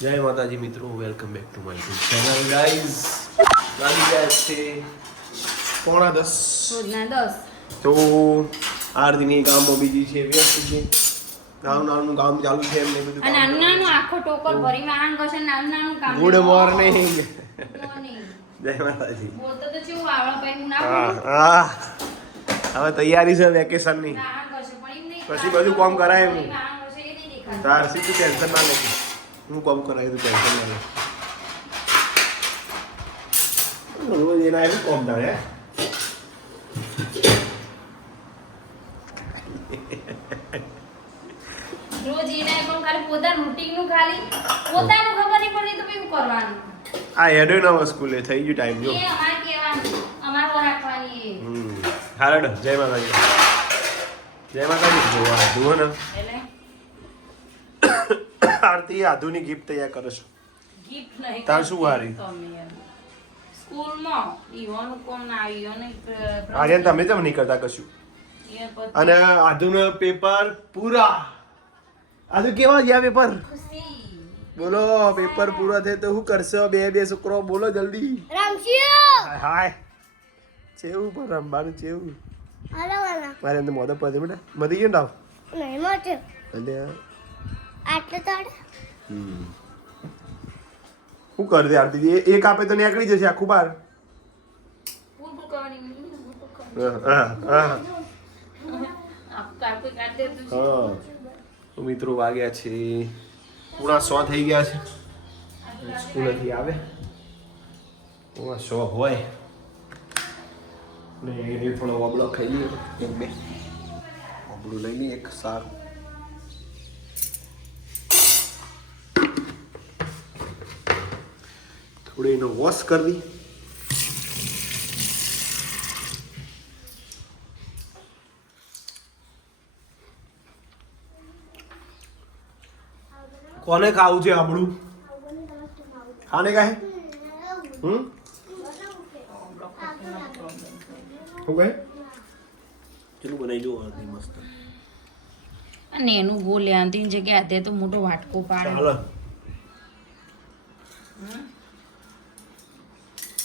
જય માતાજી મિત્રો welcome back to my YouTube channel guys ગાડી ગયા છે? પોણા દસ. દસ. તો આરતીની કામમાં બીજી છે વ્યસ્ત છે. નાનું નાનું કામ ચાલુ છે એમને બધું નાનું નાનું આખો ટોકર ભરી વાહન કરશે નાનું નાનું કામ ગુડ મોર્નિંગ જય માતાજી. બોલતો તો ચેવું આવળો પછી હું ના હા હા. હવે તૈયારી છે વેકેશનની પછી બધું કામ કરાય દેખાતું. તાર સીધું ટેન્શન ના લેતી હું કોમ કરાવી દઉં ટેન્શન નહીં રોજ એના એવું કોમ હે રોજ એને પણ ખાલી પોતાનું રૂટીન ખાલી? પોતાનું ખબર નહીં પડી તો કેવું કરવાનું? આ હેડો સ્કૂલે થઈ ગયું ટાઈમ જો. અમારે કહેવાનું અમારે રાખવાની એ. હમ. હારડ જય માતાજી. જય માતાજી. જોવા જુઓ ને. એટલે? આરતી આધુનિક ગિફ્ટ તૈયાર કરો છો. ગિફ્ટ નહીં તાર શું વારી? સ્કૂલમાં ઈવાનું કોમ ના આવ્યું અને આર્યન તમે કેમ નહીં કરતા કશું? અને આધુનો પેપર પૂરા. આધુ કેવા ગયા પેપર? બોલો પેપર પૂરો થાય તો શું કરશો? બે બે છોકરો બોલો જલ્દી. રમશીઓ હાય હાય. ચેવું પણ રમવાનું ચેવું? મારે અંદર મોદક પડે બેટા. મધી ગયો ને નહીં મોટું. એટલે આટલું તોડ. હમ. શું કરી દે આરતી એ- એક આપે તો નીકળી જશે આખું દે તું. મિત્રો વાગ્યા છે. પૂરા સો થઈ ગયા છે. સ્કૂલેથી આવે. પૂરા સો હોય. ને એ થોડો વબલો ખાઈ લઈએ. એક બે. વબલું લઈ લઈએ એક સારું. થોડી એનો વોશ કરવી. દી કોને ખાવું છે આપણું ખાને કાહે હમ? શું કહે? ચલું બનાવી જો આરતી મસ્ત. અને એનું ગોળ લેવાની જગ્યા હાથે તો મોટો વાટકો પાડે. ચાલો.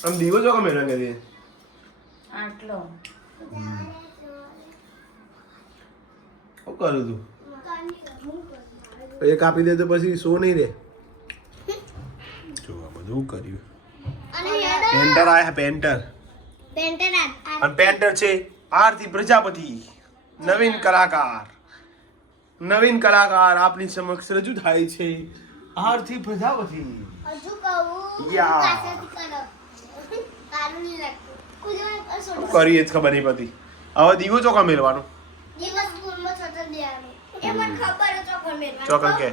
આમ દિવસો જો કમે રંગે દે આટલો. શું કરું તું? એક આપી દે તો પછી સો નહીં રે. જો આ બધું કર્યું. અને પેન્ટર આયા પેન્ટર પેન્ટર આ અને પેન્ટર છે આરતી પ્રજાપતિ નવીન કલાકાર. નવીન કલાકાર આપની સમક્ષ રજૂ થાય છે. આરતી પ્રજાપતિ. હજુ કહું યા. પાછળથી કરો કારું નહીં લાગતું કુદવા શું કરીએ જ ખબર નહીં પડતી. હવે દીવો ચોકા મેળવાનો? દિવસ સ્કૂલમાં છોટો દેવાનું. એ મને ખબર છે ચોકર મેળવાનું. ચોકર કે?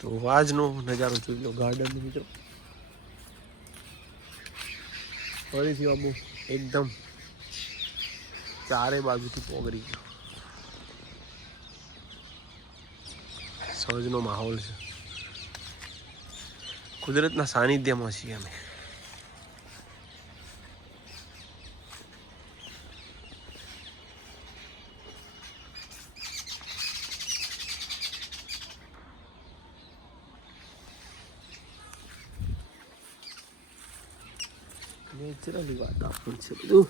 તો આજનો નજારો જોઈ લો ગાર્ડન મિત્રો. ફરીથી અમુ એકદમ ચારે બાજુથી પોગરી ગયો. સહજનો માહોલ છે. કુદરતના સાનિધ્યમાં છીએ અમે. નેચરલી વાતાવરણ છે બધું.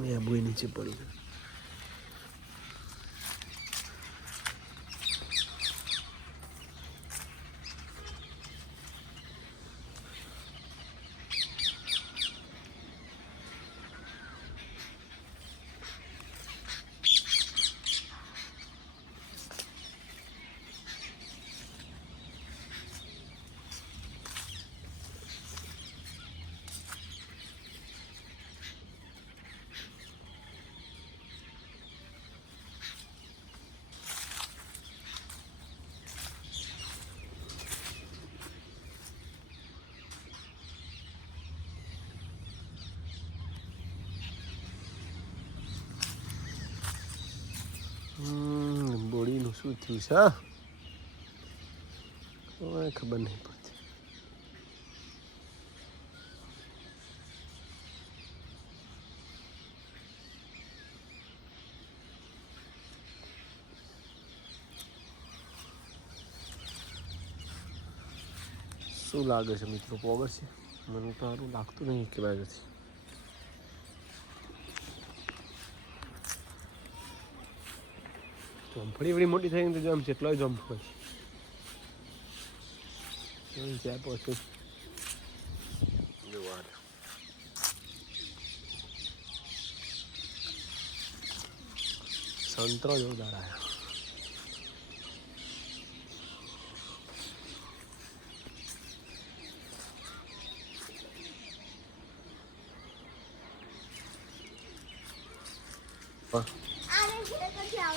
મેં બોય નીચે પડી ગયો શું થયું છે હવે ખબર નહીં પડતી. શું લાગે છે મિત્રો પોગર છે? મને તો સારું લાગતું નહીં કે બાજુથી જમફળી એવડી મોટી થઈ ગઈ તો આમ જેટલો જમફળ પછી? સંતરો જેવું આવું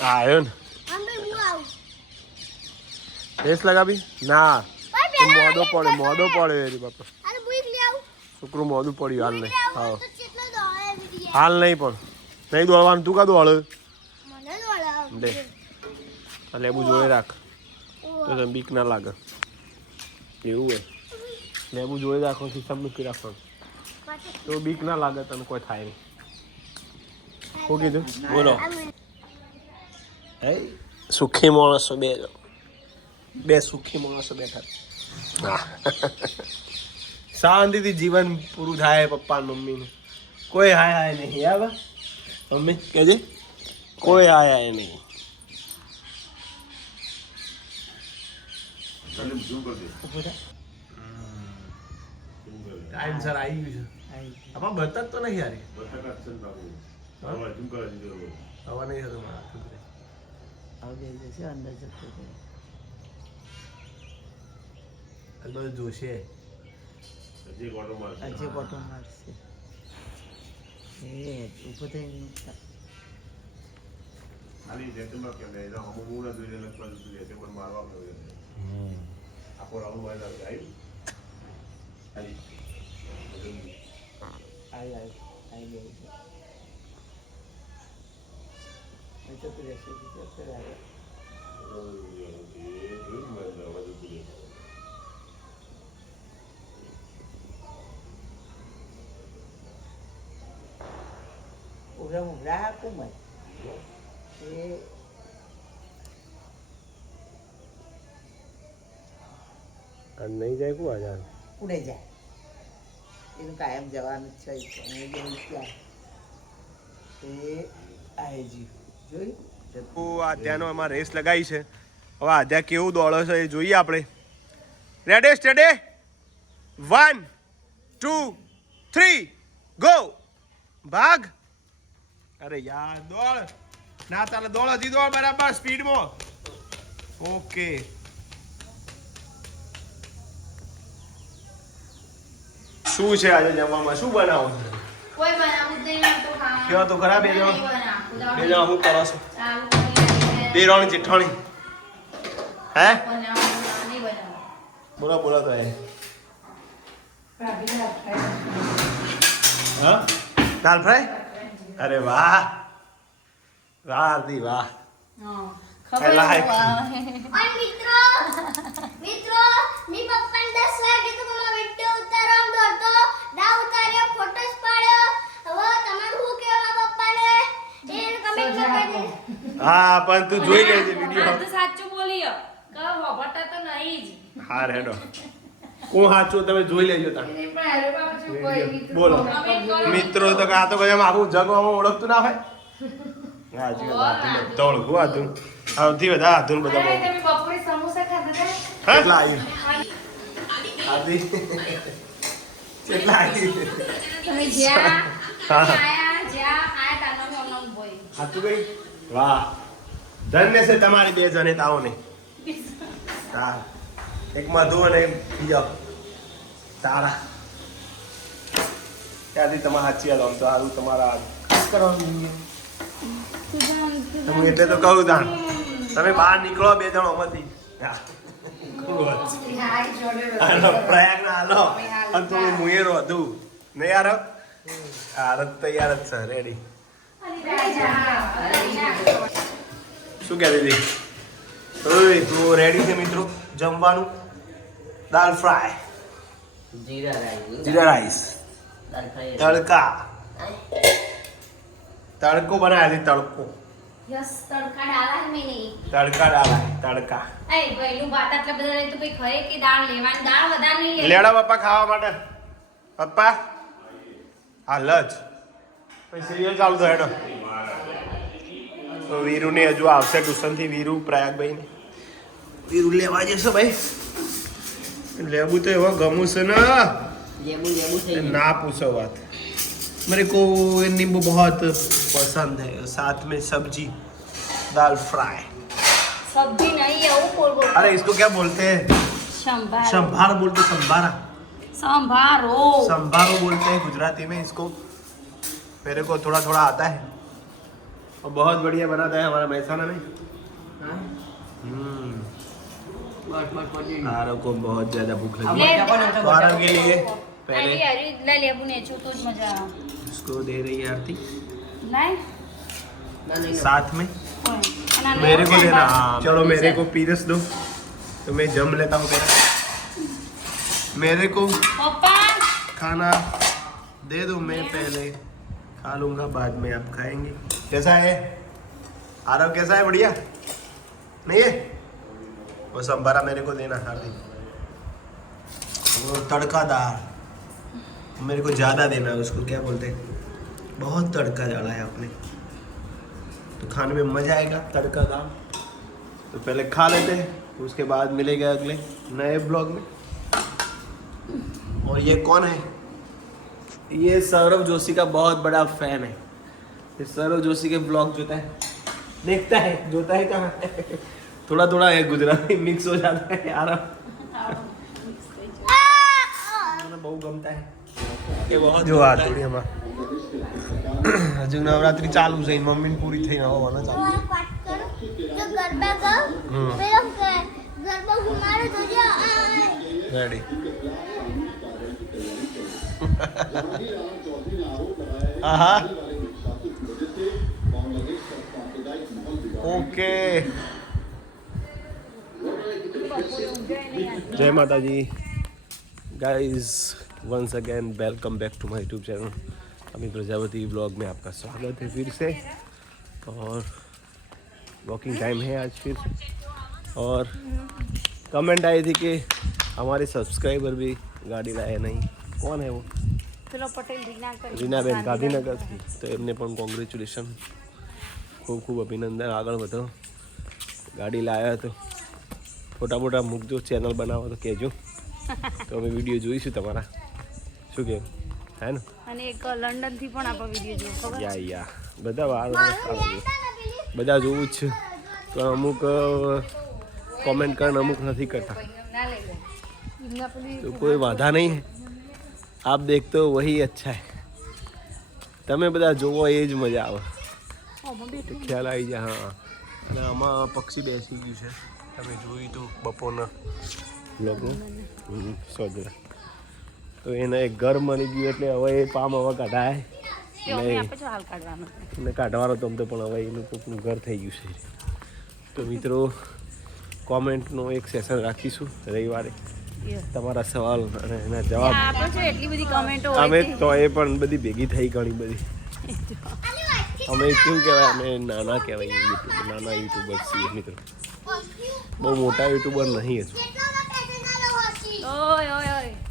આવ્યો ને. ટેસ્ટ લગાવી ના. મોડો પડે મોડો પડે એરી બાપા. છોકરું મોડું પડ્યું હાલ નહીં. હા હાલ નહીં પણ. નહીં દોડવાનું તું કા દોડ? લે લેબુ જોડે રાખ. તો તને બીક ના લાગે. એવું હોય લેબુ જોડે રાખો સિસ્ટમ મૂકી રાખવાનું. તો બીક ના લાગે તને કોઈ થાય નહીં. શું કીધું? બોલો. હે સુખી માણસો બે બે સુખી માણસો બેઠા શાંતિથી જીવન પૂરું થાય પપ્પા મમ્મીનું. કોઈ હાય હાય નહીં આવે મમ્મી? કહેજે કોઈ હાય હાય નહીં. ટાઈમ સર આવી ગયું છે. આપણા બતક તો નહીં યાર. હવા નહીં થતું મારા આ બધું જોશે. હજી કોટો મારશે એ ઊભો થઈને ખાલી જેતમાં કે લે તો અમુક મૂળ જોઈને લખવા જતું રહે છે પણ મારવા પડે આખો રાઉન્ડ વાય લાગે આવ્યું ખાલી આવી આવી આવી ગઈ જતું રહેશે એ અને નહીં જાય કું આજે કુડે જાય. એનું કાયમ જવાનું છે હું જઈશ ત્યાં એ આવી જોઈ જોયું? આધ્યાનો એમાં રેસ લગાવી છે. હવે આધ્યા કેવું દોડે છે એ જોઈએ આપણે. Ready steady one two three go ભાગ! અરે યાર દોડ. ના તારે દોડ હજી દોડ બરાબર સ્પીડમાં. ઓકે. શું છે આજે જમવામાં? શું બનાવો છો? કોઈ બનાવું જ તો ખાવાનું. કેવા તો ખરાબ બે જો. બે જણા શું કરો છો? દેરાણી જેઠાણી. હે? બોલો બોલો તો એ. હા? દાલ ફ્રાય? અરે વાહ. વાહ દી વાહ. હા. પેલા ખબર હાય. નહીં. ઓય મિત્રો. મિત્રો મી પપ્પાને 10 વાગે તો મમ્મા વિડિયો ઉતારવા દોડતો ના ઉતાર્યો ફોટોસ પાડ્યો. હવે તમારે શું કહેવા પપ્પાને? એ કમેન્ટમાં કહી દે હા પણ તું જોઈ લેજે વીડિયો. તો સાચું બોલીયો કહો બટા તો નહીં જ. હા રેડો. કોણ સાચું તમે જોઈ લેજો તા મિત્રો બોલો. મિત્રો તો આ તો કઈ આમ આખું જગવામાં ઓળખતું ના હોય. હા જી હાથું. ઓળખું હાથું સૌથી બધા હાથું બધા બહુ. તમે બપોરે સમોસા ખાધા હતા? તમે વાહ. ધન્ય છે તમારી બે જને તાવો ને હા ધો એક બીજો તારા. ત્યાંથી તમારે સાચી વાત આમ તો સારું તમારા કરવાનું હું એટલે તો કહું તાણ. તમે બહાર નીકળો બે જણો જોડે હાલો પ્રયાગ ના હાલો. અને થોડું મુયેરો હતું નહીં યાર તૈયાર જ છે રેડી શું કહેતી હતી? તું રેડી છે મિત્રો? જમવાનું? Dal fry jeera rice jeera rice dal fry tadka તડકો બનાવ્યા છે તડકો યસ તડકા ડાલા હે મેં તડકા ડાલા તડકા એ ભાઈનું વાત આટલા બધા રે તો ભાઈ ખરે કે દાળ લેવાની દાળ વધારે નહીં લે લેડા પપ્પા ખાવા માટે પપ્પા હાલ લજ પછી સિરિયલ ચાલુ થાય હેડો. તો વીરુને હજુ આવશે ટ્યુશનથી વીરુ પ્રયાગભાઈને. વીરુ લેવા જશે ભાઈ. લેવું તો એવા ગમું છે ને લેબુ લેબુ થઈ ગયું ना पूछो बात मेरे को नींबू बहुत पसंद है साथ में सब्जी दाल फ्राई સબ્જી નહીં એવું બોલ બોલ अरे इसको क्या बोलते हैं સંભાર संभार बोलते संभारा સંભારો संभारो बोलते हैं गुजराती में इसको मेरे को थोड़ा थोड़ा आता है और बहुत बढ़िया बनाता है हमारा महसाना में હા? हम्म બસ બસ પતી ગયું. आरव को बहुत ज़्यादा भूख लगी। आरव के लिए। पहले मज़ा। उसको दे रही है आरती। साथ में। मेरे को देना हाँ, चलो मेरे को पीरस दो। तो मैं जम लेता हूँ मेरे को खाना दे दो मैं पहले खा लूँगा बाद में आप खाएँगे। कैसा है? आरव कैसा है? बढ़िया? नहीं है? वो संभारा मेरे को देना हार्दिक वो तड़का दाल। मेरे को ज़्यादा देना है उसको, क्या बोलते हैं? बहुत तड़का डाला है आपने। तो खाने में मज़ा आएगा, तड़का दाल। तो पहले खा लेते हैं, उसके बाद मिलेगा अगले नए ब्लॉग में। और ये कौन है? ये सौरभ जोशी का बहुत बड़ा फ़ैन है। सौरभ जोशी के ब्लॉग जोता है। देखता है, जोता है कहाँ? थोड़ा थोड़ा है गुजराती मिक्स हो जाता है यार મને બહુ ગમતા હે એ બહુ જો આ દુનિયામાં હજુ નવરાત્રી ચાલુ છે એની મમ્મીને પૂરી થઈને આવવાના ચાલુ તમારો પાઠ કરો જય માતાજી guys once again welcome back to my YouTube channel Amit Prajapati blog में आपका स्वागत है फिर से और वॉकिंग टाइम है आज फिर और कमेंट आई थी कि हमारे सब्सक्राइबर भी गाड़ी लाए नहीं कौन है वो પેલો પટેલ રીના કરી રીનાબેન ગાંધીનગરથી તો એમને પણ કોંગ્રેચ્યુલેશન ખૂબ ખૂબ અભિનંદન આગળ વધો ગાડી લાવ્યા તો ફોટા મોટા મૂકજો ચેનલ બનાવો તો કહેજો. તો અમે વીડિયો જોઈશું તમારા. શું કેમ હે ને? અને એક લંડનથી પણ આપણો વીડિયો જોવો ખબર? યા યા. બધા વાર બધા જોવું જ છે. તો અમુક કોમેન્ટ કરીને અમુક નથી કરતા. તો કોઈ વાંધા નહીં. આપ દેખતો વહી અચ્છા તમે બધા જોવો એ જ મજા આવે. ખ્યાલ આવી જાય હા. અને આમાં પક્ષી બેસી ગયું છે. તમે જોયું તો બપોરના? બ્લોગનું સોજરા તો એને એક ઘર મળી ગયું એટલે હવે એ પામ હવે કઢાય. હાલ કાઢવાનો. તો અમને પણ હવે એનું કોકનું ઘર થઈ ગયું છે. તો મિત્રો કોમેન્ટનો એક સેશન રાખીશું રવિવારે. તમારા સવાલ અને એના જવાબ. આપણે છે એટલી બધી કમેન્ટો અમે તો એ પણ બધી ભેગી થઈ ઘણી બધી. અમે કેવું કહેવાય? અમે નાના કહેવાય. યુટ્યુબ નાના યુટ્યુબર છીએ મિત્રો. બહુ મોટા યુટ્યુબર નહીં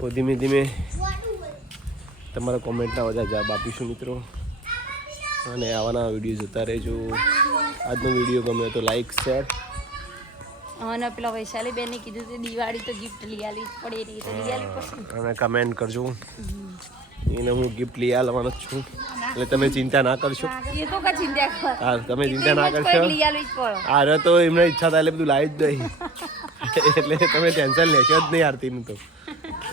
તો ધીમે ધીમે તમારા કોમેન્ટના બધા જવાબ આપીશું મિત્રો. અને આવાના વીડિયો જોતા રહેજો. આજનો વીડિયો ગમે તો લાઈક શેર અને પેલા વૈશાલી બેને કીધું કે દિવાળી તો ગિફ્ટ લઈ આલી પડે એની તો લઈ આલી પડશે અને કમેન્ટ કરજો. એને હું ગિફ્ટ લઈ આવવાનો છું. એટલે તમે ચિંતા ના કરશો. તો હા તમે ચિંતા ના કરશો. આરે તો એમને ઈચ્છા થાય એટલે બધું લાવી જ દઈ. એટલે તમે ટેન્શન લેશો જ નહીં આરતીનું તો.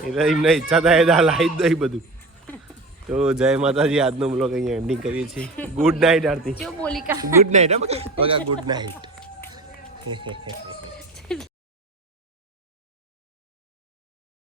એટલે એમને ઈચ્છા થાય આ લાવી જ દઈ બધું. તો જય માતાજી આજનો બ્લોગ અહીંયા એન્ડિંગ કરીએ છીએ. Good night Aarti. Good night હા ગુડ નાઇટ